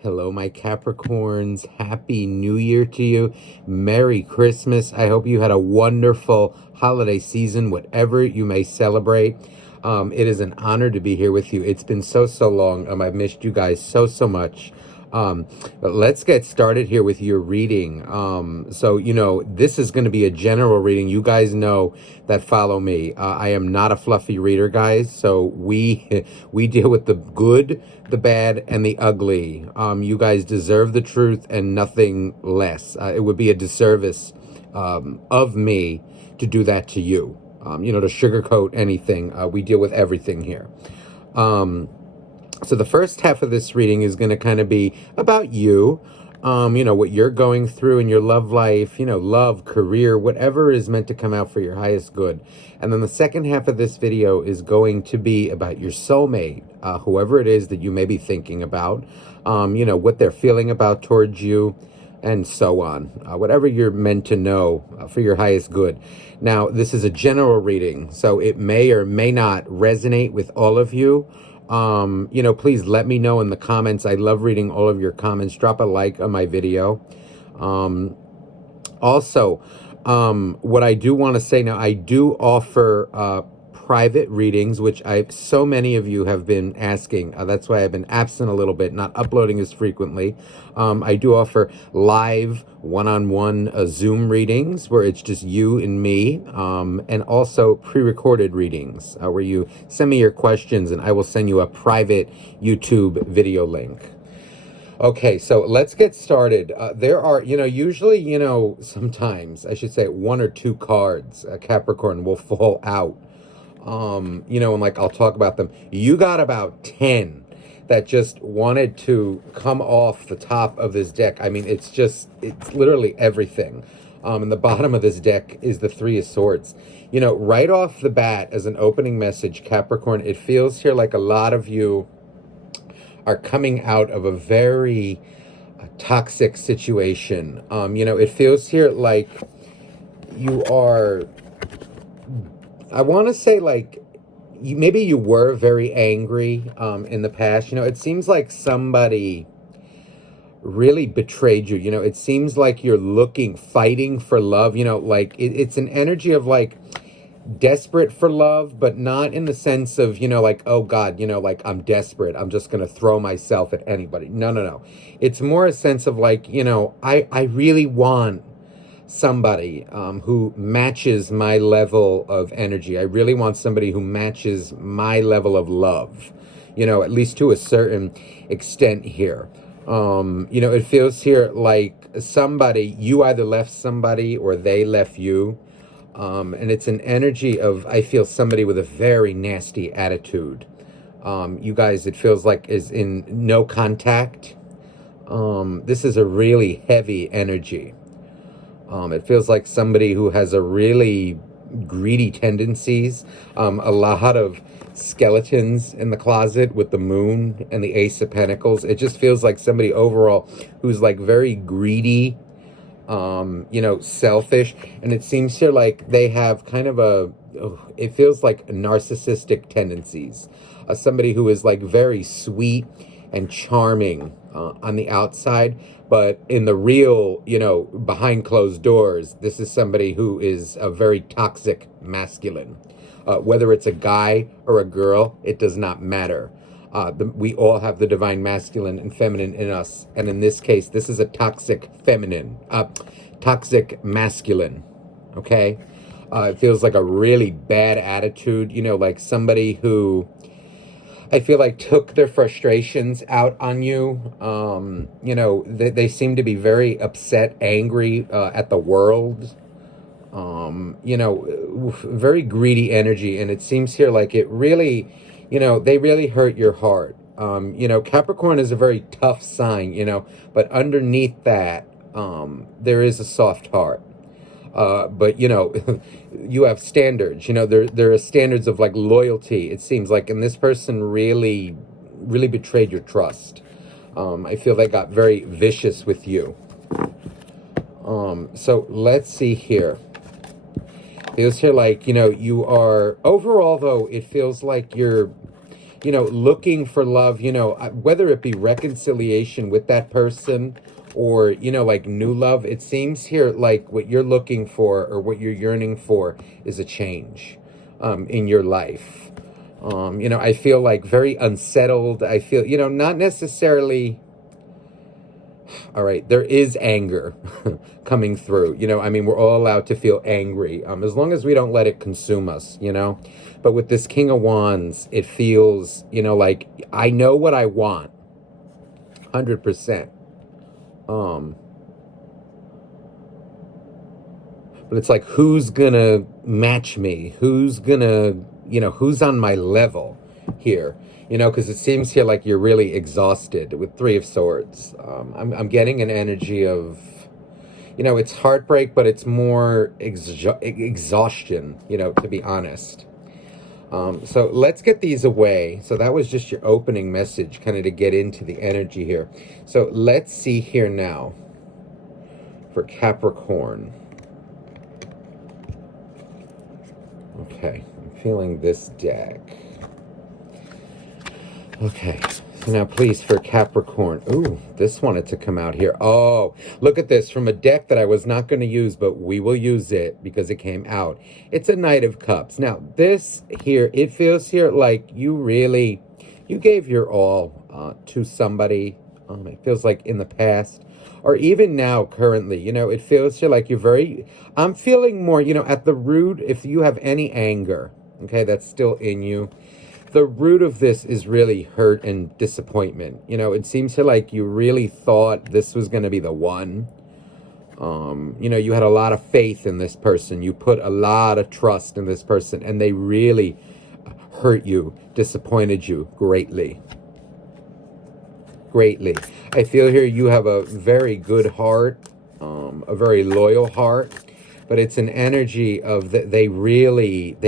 Hello, my Capricorns. Happy New Year to you. Merry Christmas. I hope you had a wonderful holiday season, whatever you may celebrate. It is an honor to be here with you. It's been so long. I've missed you guys so much. But let's get started here with your reading. This is going to be a general reading. You guys know that follow me. I am not a fluffy reader, guys. So we we deal with the good, the bad, and the ugly. You guys deserve the truth and nothing less. It would be a disservice of me to do that to you. To sugarcoat anything. We deal with everything here. So the first half of this reading is going to kind of be about you, what you're going through in your love life, love, career, whatever is meant to come out for your highest good. And then the second half of this video is going to be about your soulmate, whoever it is that you may be thinking about, what they're feeling about towards you, and so on. Whatever you're meant to know for your highest good. Now, this is a general reading, so it may or may not resonate with all of you. Please let me know in the comments. I love reading all of your comments. Drop a like on my video. What I do want to say now, I do offer private readings, which so many of you have been asking. That's why I've been absent a little bit, not uploading as frequently. I do offer live one-on-one Zoom readings where it's just you and me, and also pre-recorded readings where you send me your questions and I will send you a private YouTube video link. Okay, so let's get started. There are, usually, sometimes, I should say, one or two cards, Capricorn, will fall out. And I'll talk about them. You got about 10 that just wanted to come off the top of this deck. I mean, it's literally everything. And the bottom of this deck is the Three of Swords. Right off the bat, as an opening message, Capricorn, it feels here like a lot of you are coming out of a very toxic situation. It feels here like you are, I want to say, like, maybe you were very angry in the past. It seems like somebody really betrayed you. It seems like you're fighting for love. It's an energy of like desperate for love, but not in the sense of, like, oh God, like I'm desperate, I'm just going to throw myself at anybody. No. It's more a sense of like, I really want somebody who matches my level of energy. I really want somebody who matches my level of love, at least to a certain extent here. It feels here like you either left somebody or they left you. And it's an energy of, I feel, somebody with a very nasty attitude. You guys, it feels like is in no contact. This is a really heavy energy. It feels like somebody who has a really greedy tendencies, a lot of skeletons in the closet with the moon and the Ace of Pentacles. It just feels like somebody overall who's like very greedy, selfish, and it seems here like they have kind of it feels like narcissistic tendencies. Somebody who is like very sweet and charming on the outside, but in the real, behind closed doors, this is somebody who is a very toxic masculine. Whether it's a guy or a girl, it does not matter. We all have the divine masculine and feminine in us. And in this case, this is a toxic masculine. Okay? It feels like a really bad attitude, like somebody who I feel like took their frustrations out on you. They seem to be very upset, angry at the world. Very greedy energy. And it seems here like it really, they really hurt your heart. Capricorn is a very tough sign, but underneath that, there is a soft heart. But you have standards, there are standards of like loyalty, it seems like, and this person really betrayed your trust. I feel they got very vicious with you. So let's see here. Feels here like, you are overall, though, it feels like you're looking for love, whether it be reconciliation with that person or, like new love. It seems here like what you're looking for or what you're yearning for is a change in your life. I feel like very unsettled. I feel, not necessarily. All right, there is anger coming through. We're all allowed to feel angry, as long as we don't let it consume us, But with this King of Wands, it feels, like I know what I want, 100%. But it's like, who's gonna match me? Who's gonna, who's on my level here? Because it seems here like you're really exhausted with Three of Swords. I'm getting an energy of, it's heartbreak, but it's more exhaustion, to be honest. So let's get these away. So that was just your opening message, kind of to get into the energy here. So let's see here now for Capricorn. Okay, I'm feeling this deck. Okay, so now please for Capricorn. Ooh, this wanted to come out here. Oh, look at this from a deck that I was not going to use, but we will use it because it came out. It's a Knight of Cups. Now, this here, it feels here like you gave your all to somebody. It feels like in the past or even now currently, it feels here like I'm feeling more, at the root, if you have any anger, okay, that's still in you. The root of this is really hurt and disappointment. It seems to like you really thought this was going to be the one. You had a lot of faith in this person. You put a lot of trust in this person, and they really hurt you, disappointed you greatly. Greatly. I feel here you have a very good heart, a very loyal heart, but it's an energy of that they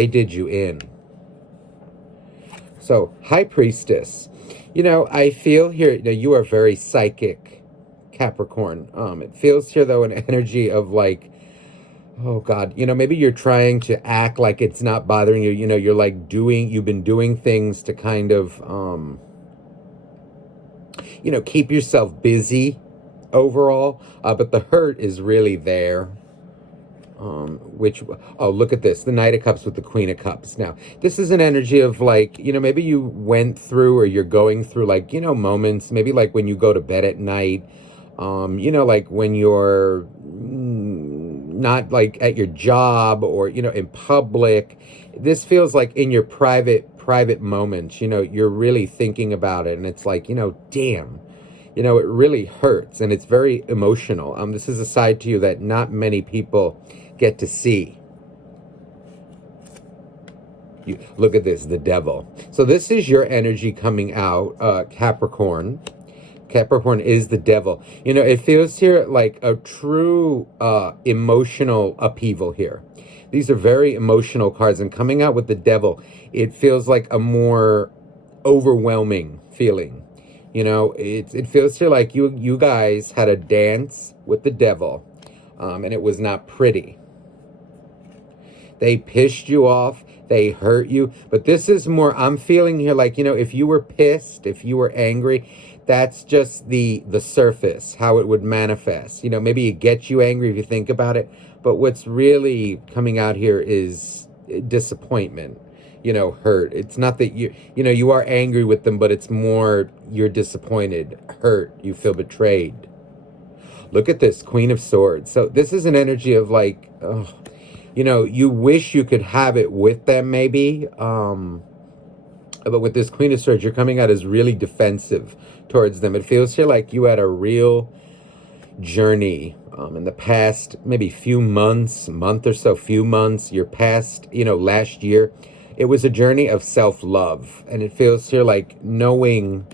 did you in. So, High Priestess, I feel here that you are very psychic, Capricorn. It feels here, though, an energy of like, oh, God, maybe you're trying to act like it's not bothering you. You're like you've been doing things to kind of, keep yourself busy overall. But the hurt is really there. Look at this, the Knight of Cups with the Queen of Cups. Now, this is an energy of like, maybe you went through or you're going through like, moments, maybe like when you go to bed at night, like when you're not like at your job or, in public. This feels like in your private moments, you're really thinking about it and it's like, damn. It really hurts and it's very emotional. This is a side to you that not many people get to see. Look at this, the Devil. So this is your energy coming out, Capricorn. Capricorn is the Devil. It feels here like a true emotional upheaval here. These are very emotional cards, and coming out with the Devil, it feels like a more overwhelming feeling. It feels here like you guys had a dance with the Devil, and it was not pretty. They pissed you off. They hurt you. But this is more, I'm feeling here like, if you were pissed, if you were angry, that's just the surface, how it would manifest. Maybe it gets you angry if you think about it. But what's really coming out here is disappointment, hurt. It's not that you are angry with them, but it's more you're disappointed, hurt, you feel betrayed. Look at this, Queen of Swords. So this is an energy of like, oh, you wish you could have it with them maybe. But with this Queen of Swords, you're coming out as really defensive towards them. It feels here like you had a real journey in the past, maybe month or so, your past, last year. It was a journey of self-love. And it feels here like knowing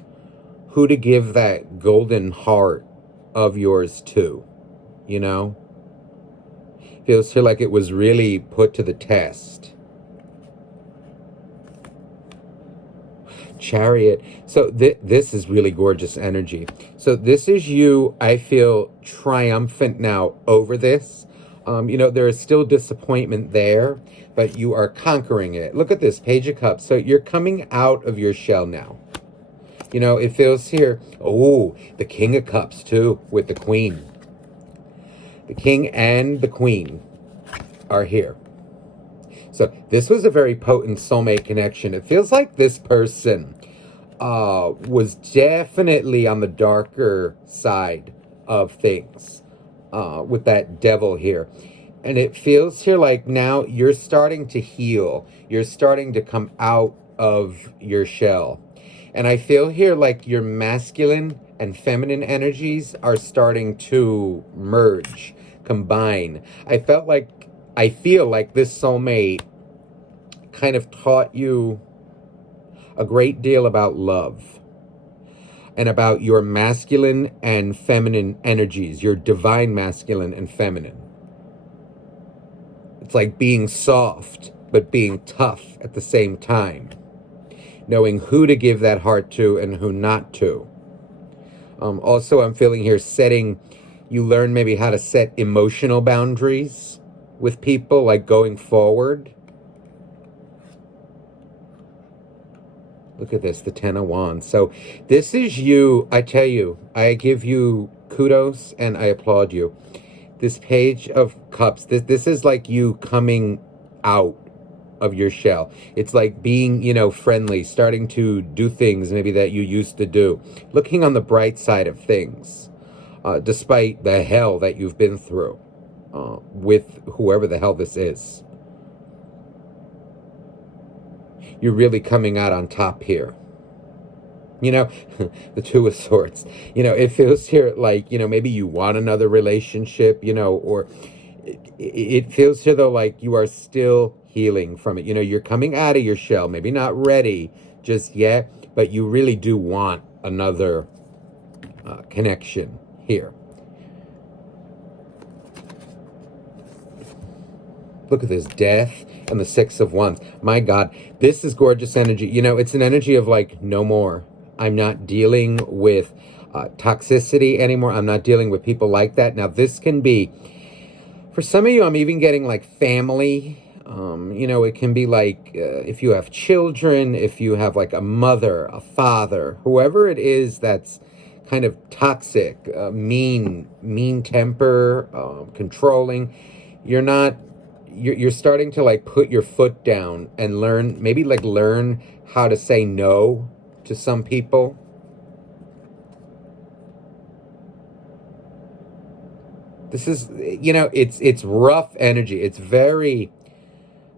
who to give that golden heart of yours to, Feels here like it was really put to the test. Chariot. So this is really gorgeous energy. So this is you, I feel, triumphant now over this. You know, there is still disappointment there, but you are conquering it. Look at this, Page of Cups. So you're coming out of your shell now. You know, it feels here, oh, the King of Cups too, with the Queen. The King and the Queen are here. So this was a very potent soulmate connection. It feels like this person was definitely on the darker side of things with that devil here. And it feels here like now you're starting to heal. You're starting to come out of your shell. And I feel here like your masculine and feminine energies are starting to merge, combine. I feel like this soulmate kind of taught you a great deal about love and about your masculine and feminine energies, your divine masculine and feminine. It's like being soft, but being tough at the same time. Knowing who to give that heart to and who not to. Also, I'm feeling here you learn maybe how to set emotional boundaries with people, like going forward. Look at this, the Ten of Wands. So this is you, I tell you, I give you kudos and I applaud you. This Page of Cups, this is like you coming out of your shell. It's like being, you know, friendly, starting to do things maybe that you used to do. Looking on the bright side of things, despite the hell that you've been through with whoever the hell this is. You're really coming out on top here. You know, the Two of Swords. You know, it feels here like, you know, maybe you want another relationship, you know, or it feels here though like you are still healing from it. You know, you're coming out of your shell, maybe not ready just yet, but you really do want another connection here. Look at this, Death and the Six of Wands. My God, this is gorgeous energy. You know, it's an energy of like, no more. I'm not dealing with toxicity anymore. I'm not dealing with people like that. Now, this can be, for some of you, I'm even getting like family. You know, it can be like if you have children, if you have like a mother, a father, whoever it is that's kind of toxic, mean temper, controlling. You're starting to like put your foot down and learn how to say no to some people. This is, you know, it's rough energy.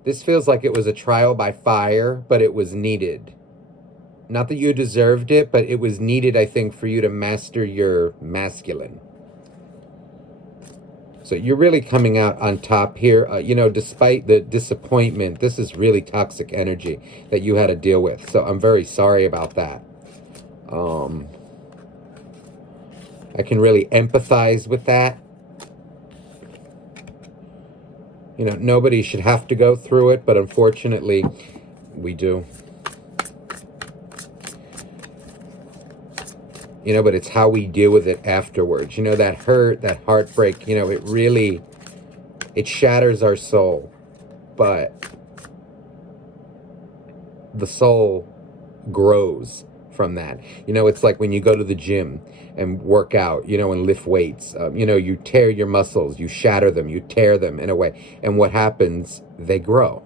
This feels like it was a trial by fire, but it was needed. Not that you deserved it, but it was needed, I think, for you to master your masculine. So you're really coming out on top here. You know, despite the disappointment, this is really toxic energy that you had to deal with. So I'm very sorry about that. I can really empathize with that. You know, nobody should have to go through it, but unfortunately, we do. You know, but it's how we deal with it afterwards. You know, that hurt, that heartbreak, you know, it shatters our soul. But the soul grows from that. You know, it's like when you go to the gym and work out, you know, and lift weights. You know, you tear your muscles, you shatter them, you tear them in a way. And what happens? They grow.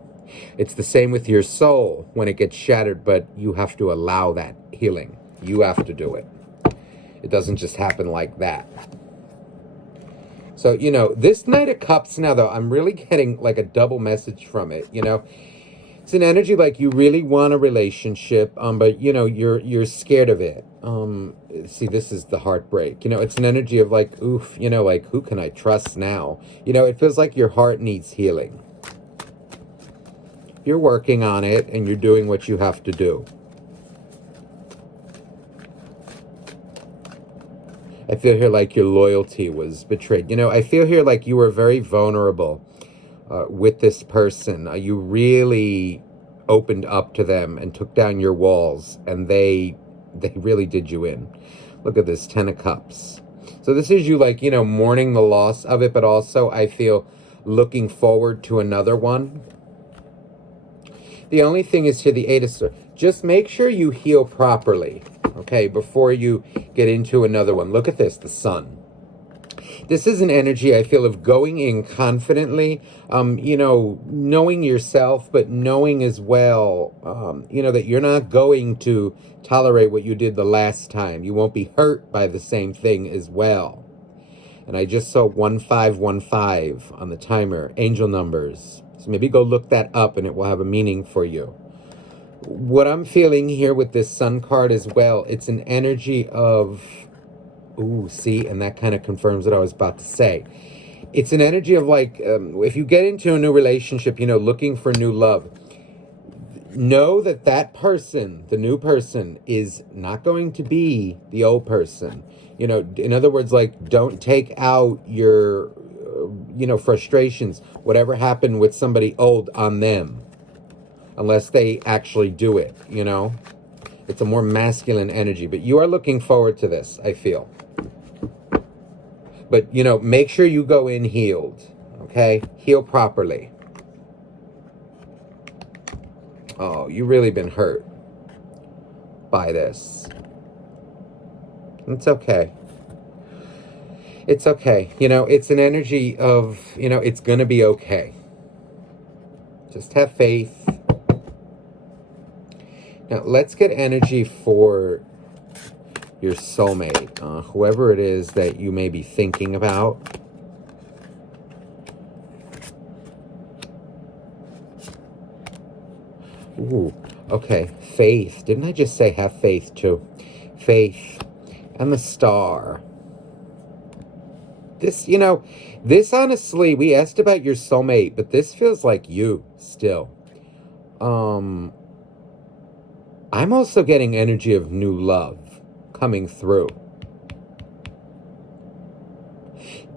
It's the same with your soul when it gets shattered, but you have to allow that healing. You have to do it. It doesn't just happen like that. So, you know, this Knight of Cups now, though, I'm really getting like a double message from it, you know. It's an energy like you really want a relationship, but, you know, you're scared of it. See, this is the heartbreak. You know, it's an energy of like, oof, you know, like, who can I trust now? You know, it feels like your heart needs healing. You're working on it, and you're doing what you have to do. I feel here like your loyalty was betrayed. You know, I feel here like you were very vulnerable with this person. You really opened up to them and took down your walls, and they really did you in. Look at this, Ten of Cups. So this is you like, you know, mourning the loss of it, but also I feel looking forward to another one. The only thing is here, the Eight of Swords. Just make sure you heal properly, okay, before you get into another one. Look at this, the Sun. This is an energy, I feel, of going in confidently, knowing yourself, but knowing as well, that you're not going to tolerate what you did the last time. You won't be hurt by the same thing as well. And I just saw 1515 on the timer, angel numbers. So maybe go look that up and it will have a meaning for you. What I'm feeling here with this Sun card as well, it's an energy of... Ooh, see, and that kind of confirms what I was about to say. It's an energy of like, if you get into a new relationship, looking for new love, know that that person, the new person, is not going to be the old person. In other words, like, don't take out your, frustrations, whatever happened with somebody old, on them, unless they actually do it, It's a more masculine energy, but you are looking forward to this, I feel. But, make sure you go in healed, okay? Heal properly. Oh, you've really been hurt by this. It's okay. It's okay. It's an energy of, it's going to be okay. Just have faith. Now, let's get energy for your soulmate, whoever it is that you may be thinking about. Ooh, okay, faith. Didn't I just say have faith too? Faith and the Star. This, this honestly, we asked about your soulmate, but this feels like you still. I'm also getting energy of new love coming through.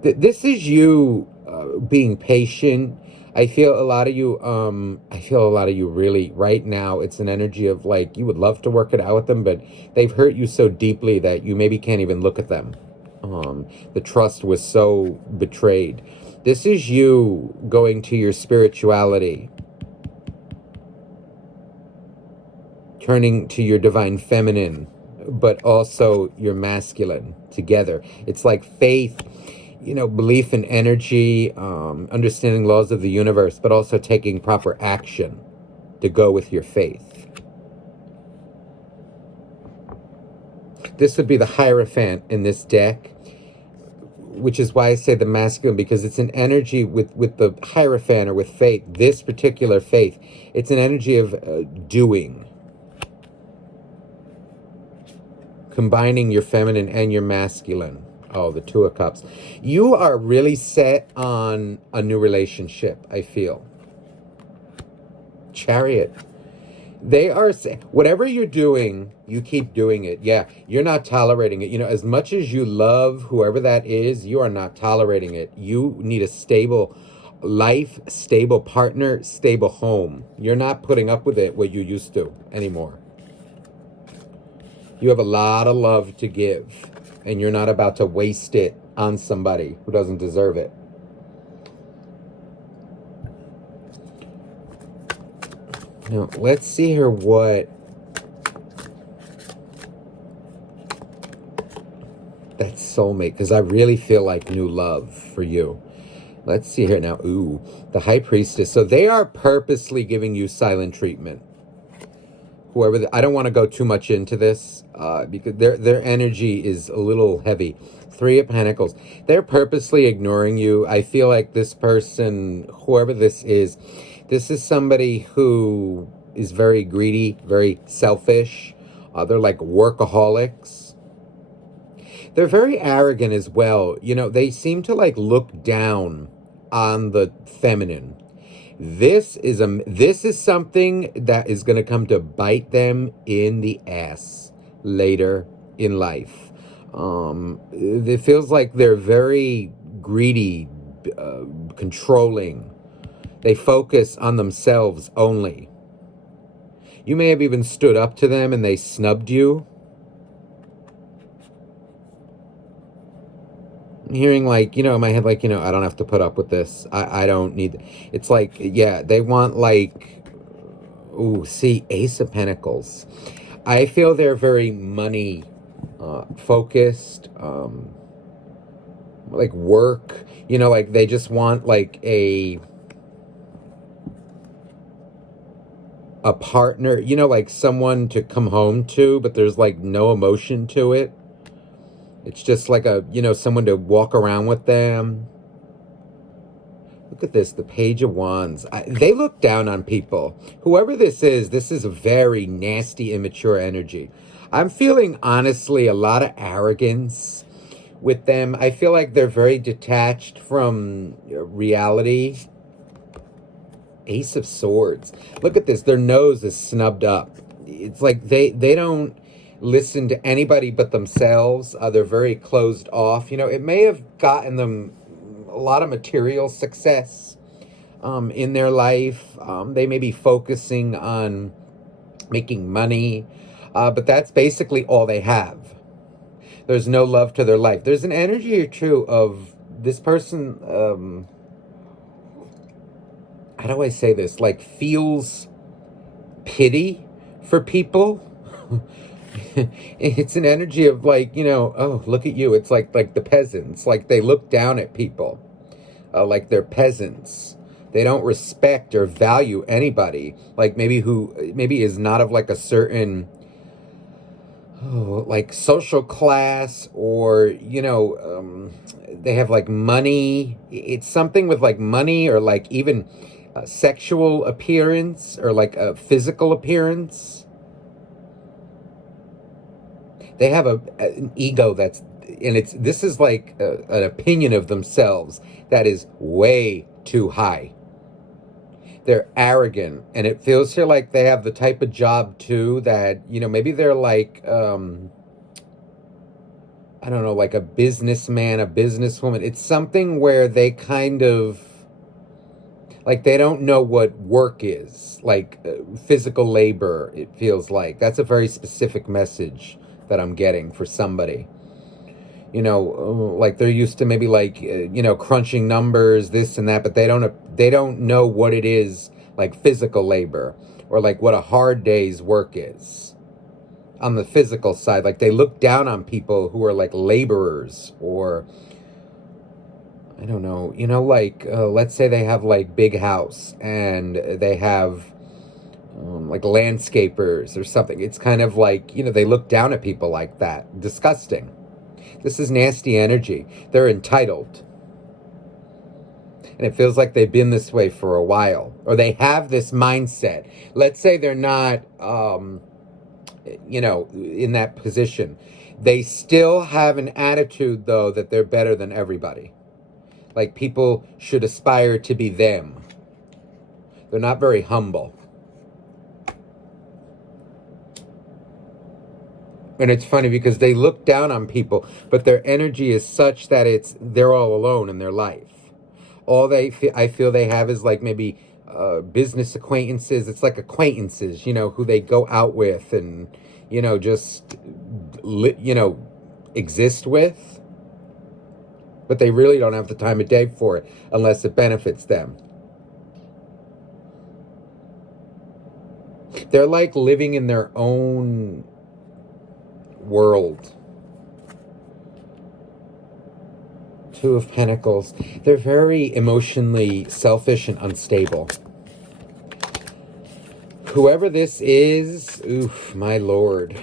This is you being patient. I feel a lot of you really right now, it's an energy of like, you would love to work it out with them, but they've hurt you so deeply that you maybe can't even look at them. The trust was so betrayed. This is you going to your spirituality, turning to your divine feminine, but also your masculine together. It's like faith, belief in energy, understanding laws of the universe, but also taking proper action to go with your faith. This would be the Hierophant in this deck, which is why I say the masculine, because it's an energy with the Hierophant or with faith, this particular faith, it's an energy of doing. Combining your feminine and your masculine. Oh, the Two of Cups. You are really set on a new relationship, I feel. Chariot. They are, whatever you're doing, you keep doing it. Yeah, you're not tolerating it. As much as you love whoever that is, you are not tolerating it. You need a stable life, stable partner, stable home. You're not putting up with it what you used to anymore. You have a lot of love to give, and you're not about to waste it on somebody who doesn't deserve it. Now, let's see here what that soulmate, because I really feel like new love for you. Let's see here now. Ooh, the High Priestess. So they are purposely giving you silent treatment. Whoever, I don't want to go too much into this because their energy is a little heavy. Three of Pentacles. They're purposely ignoring you. I feel like this person, whoever this is somebody who is very greedy, very selfish. They're like workaholics. They're very arrogant as well. They seem to like look down on the feminine. This is something that is going to come to bite them in the ass later in life. It feels like they're very greedy, controlling. They focus on themselves only. You may have even stood up to them and they snubbed you. Hearing like, in my head, like, I don't have to put up with this. I don't need. It's like, yeah, they want like, ooh, see, Ace of Pentacles. I feel they're very money focused, like work. Like they just want like a partner. Like someone to come home to, but there's like no emotion to it. It's just like someone to walk around with them. Look at this, the Page of Wands. They look down on people. Whoever this is a very nasty, immature energy. I'm feeling, honestly, a lot of arrogance with them. I feel like they're very detached from reality. Ace of Swords. Look at this. Their nose is snubbed up. It's like they don't listen to anybody but themselves. They're very closed off. It may have gotten them a lot of material success in their life. They may be focusing on making money, but that's basically all they have. There's no love to their life. There's an energy here, too, of this person, how do I say this? Like, feels pity for people. It's an energy of like, oh, look at you. It's like the peasants. Like they look down at people. Like they're peasants. They don't respect or value anybody. Like maybe is not of like a certain like social class, or they have like money. It's something with like money, or like even sexual appearance, or like a physical appearance. They have an ego that's, and this is like an opinion of themselves that is way too high. They're arrogant, and it feels here like they have the type of job too that, maybe they're like, I don't know, like a businessman, a businesswoman. It's something where they kind of, like, they don't know what work is, like physical labor, it feels like. That's a very specific message that I'm getting for somebody. Like they're used to maybe like, crunching numbers, this and that, but they don't know what it is, like physical labor, or like what a hard day's work is on the physical side. Like they look down on people who are like laborers, or I don't know, like let's say they have like big house and they have like landscapers or something. It's kind of like, they look down at people like that. Disgusting. This is nasty energy. They're entitled. And it feels like they've been this way for a while. Or they have this mindset. Let's say they're not, in that position. They still have an attitude, though, that they're better than everybody. Like people should aspire to be them. They're not very humble. And it's funny because they look down on people, but their energy is such that they're all alone in their life. All I feel they have is like maybe business acquaintances. It's like acquaintances, who they go out with and, just, exist with. But they really don't have the time of day for it unless it benefits them. They're like living in their own world. Two of Pentacles. They're very emotionally selfish and unstable. Whoever this is, oof, my lord.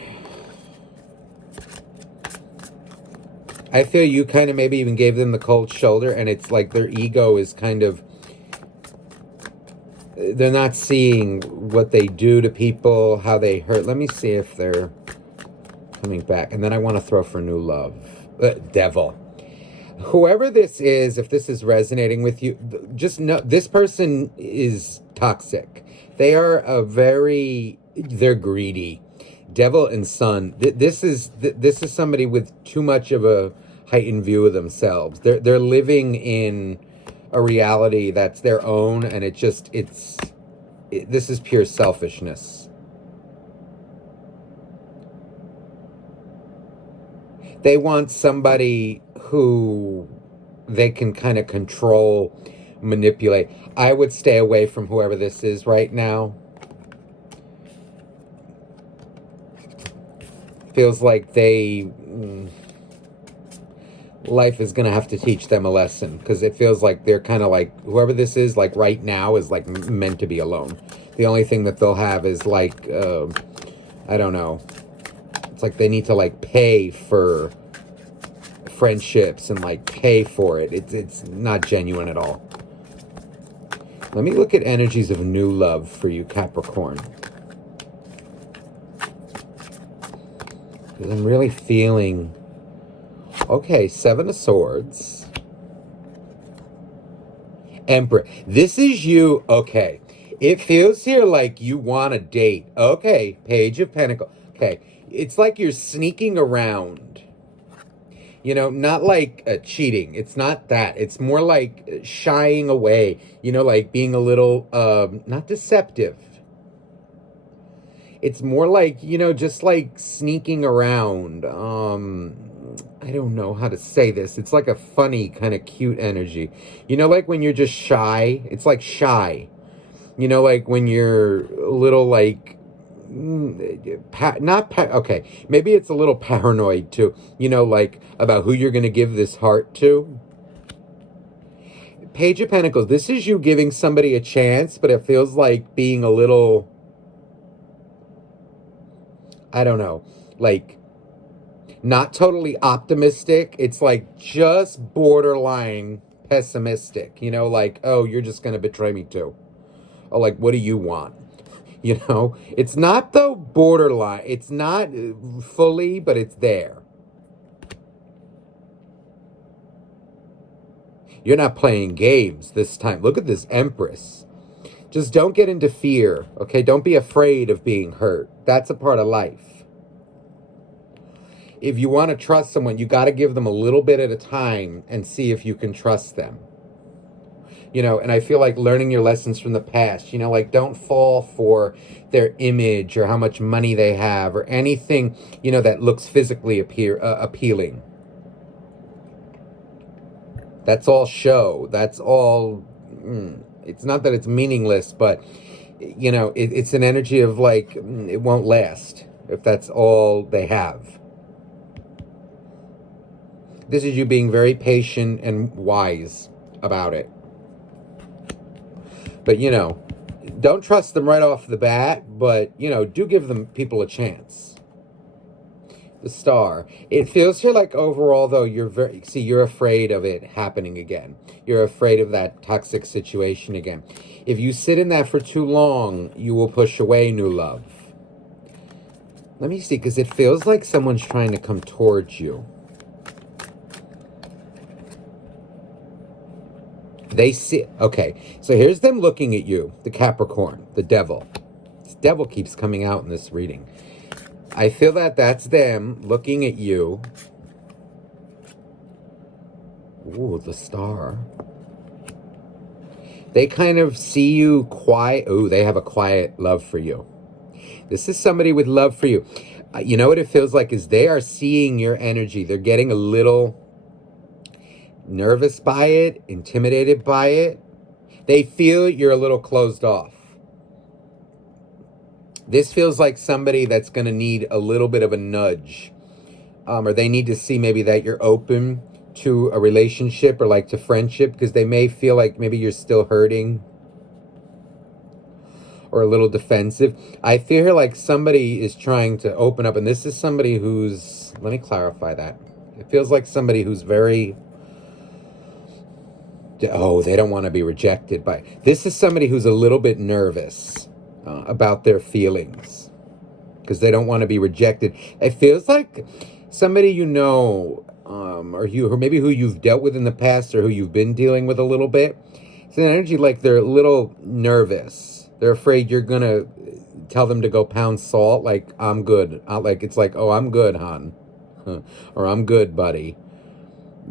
I feel you kind of maybe even gave them the cold shoulder, and it's like their ego is kind of, they're not seeing what they do to people, how they hurt. Let me see if they're coming back. And then I want to throw for new love. Devil. Whoever this is, if this is resonating with you, just know this person is toxic. They are they're greedy. Devil and Sun. This is somebody with too much of a heightened view of themselves. They're living in a reality that's their own, and this is pure selfishness. They want somebody who they can kind of control, manipulate. I would stay away from whoever this is right now. Feels like life is going to have to teach them a lesson, because it feels like they're kind of like, whoever this is, like right now is like meant to be alone. The only thing that they'll have is like, I don't know. It's like they need to like pay for friendships and like pay for it. It's not genuine at all. Let me look at energies of new love for you, Capricorn. Because I'm really feeling... Okay, Seven of Swords. Emperor. This is you. Okay. It feels here like you want a date. Okay, Page of Pentacles. Okay. It's like you're sneaking around. You know, not like cheating. It's not that. It's more like shying away. You know, like being a little, not deceptive. It's more like, you know, just like sneaking around. I don't know how to say this. It's like a funny, kind of cute energy. You know, like when you're just shy? It's like shy. You know, like when you're a little like... okay, maybe it's a little paranoid too, you know, like about who you're going to give this heart to. Page of Pentacles, this is you giving somebody a chance, but it feels like being a little, I don't know, like not totally optimistic. It's like just borderline pessimistic, you know, like, oh, you're just going to betray me too. Oh, like, what do you want? You know, it's not the borderline. It's not fully, but it's there. You're not playing games this time. Look at this Empress. Just don't get into fear, okay? Don't be afraid of being hurt. That's a part of life. If you want to trust someone, you got to give them a little bit at a time and see if you can trust them. You know, and I feel like learning your lessons from the past, you know, like don't fall for their image or how much money they have or anything, you know, that looks physically appealing. That's all show. That's all, it's not that it's meaningless, but, you know, it's an energy of like, it won't last if that's all they have. This is you being very patient and wise about it. But, you know, don't trust them right off the bat, but, you know, do give them people a chance. The Star. It feels here like overall, though, you're afraid of it happening again. You're afraid of that toxic situation again. If you sit in that for too long, you will push away new love. Let me see, because it feels like someone's trying to come towards you. They see, okay, so here's them looking at you, the Capricorn, the devil. This devil keeps coming out in this reading. I feel that that's them looking at you. Ooh, the Star. They kind of see you quiet. Ooh, they have a quiet love for you. This is somebody with love for you. You know what it feels like is they are seeing your energy. They're getting a little nervous by it, intimidated by it. They feel you're a little closed off. This feels like somebody that's going to need a little bit of a nudge. Or they need to see maybe that you're open to a relationship or like to friendship, because they may feel like maybe you're still hurting or a little defensive. I feel like somebody is trying to open up, and this is somebody who's, let me clarify that. It feels like somebody who's very... Oh, they don't want to be rejected by... This is somebody who's a little bit nervous about their feelings because they don't want to be rejected. It feels like somebody you know, or maybe who you've dealt with in the past or who you've been dealing with a little bit. It's an energy like they're a little nervous. They're afraid you're going to tell them to go pound salt, like, I'm good. It's like, oh, I'm good, hon. Or I'm good, buddy.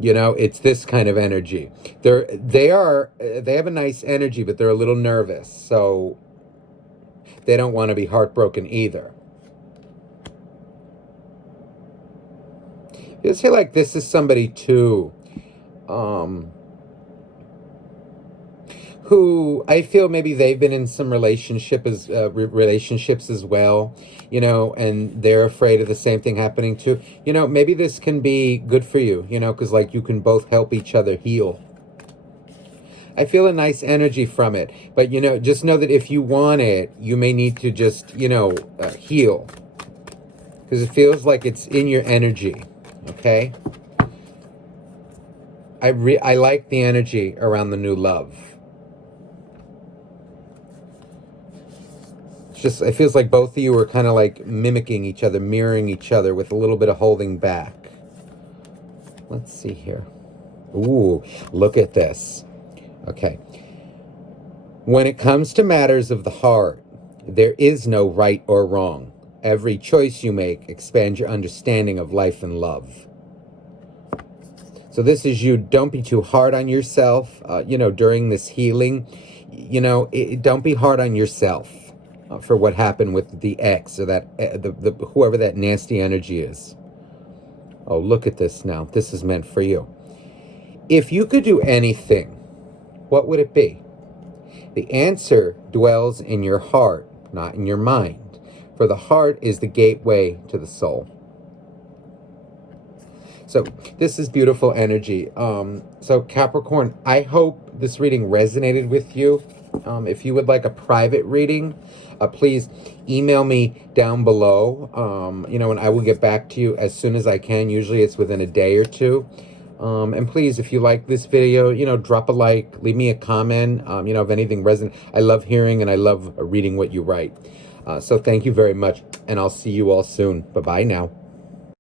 You know, it's this kind of energy. They have a nice energy, but they're a little nervous. So they don't want to be heartbroken either. Feels here like this is somebody too, who I feel maybe they've been in some relationships as well, you know, and they're afraid of the same thing happening too. You know, maybe this can be good for you, you know, because like you can both help each other heal. I feel a nice energy from it, but you know, just know that if you want it, you may need to just, you know, heal, because it feels like it's in your energy. Okay. I like the energy around the new love. It's just, it feels like both of you are kind of like mimicking each other, mirroring each other with a little bit of holding back. Let's see here. Ooh, look at this. Okay. When it comes to matters of the heart, there is no right or wrong. Every choice you make expands your understanding of life and love. So this is you. Don't be too hard on yourself, you know, during this healing. You know, don't be hard on yourself for what happened with the ex or that whoever that nasty energy is. Oh, look at this now. This is meant for you. If you could do anything, what would it be? The answer dwells in your heart, not in your mind. For the heart is the gateway to the soul. So this is beautiful energy. So Capricorn, I hope this reading resonated with you. If you would like a private reading, please email me down below, you know, and I will get back to you as soon as I can. Usually it's within a day or two. And please, if you like this video, you know, drop a like, leave me a comment, you know, if anything resonates. I love hearing and I love reading what you write. So thank you very much, and I'll see you all soon. Bye-bye now.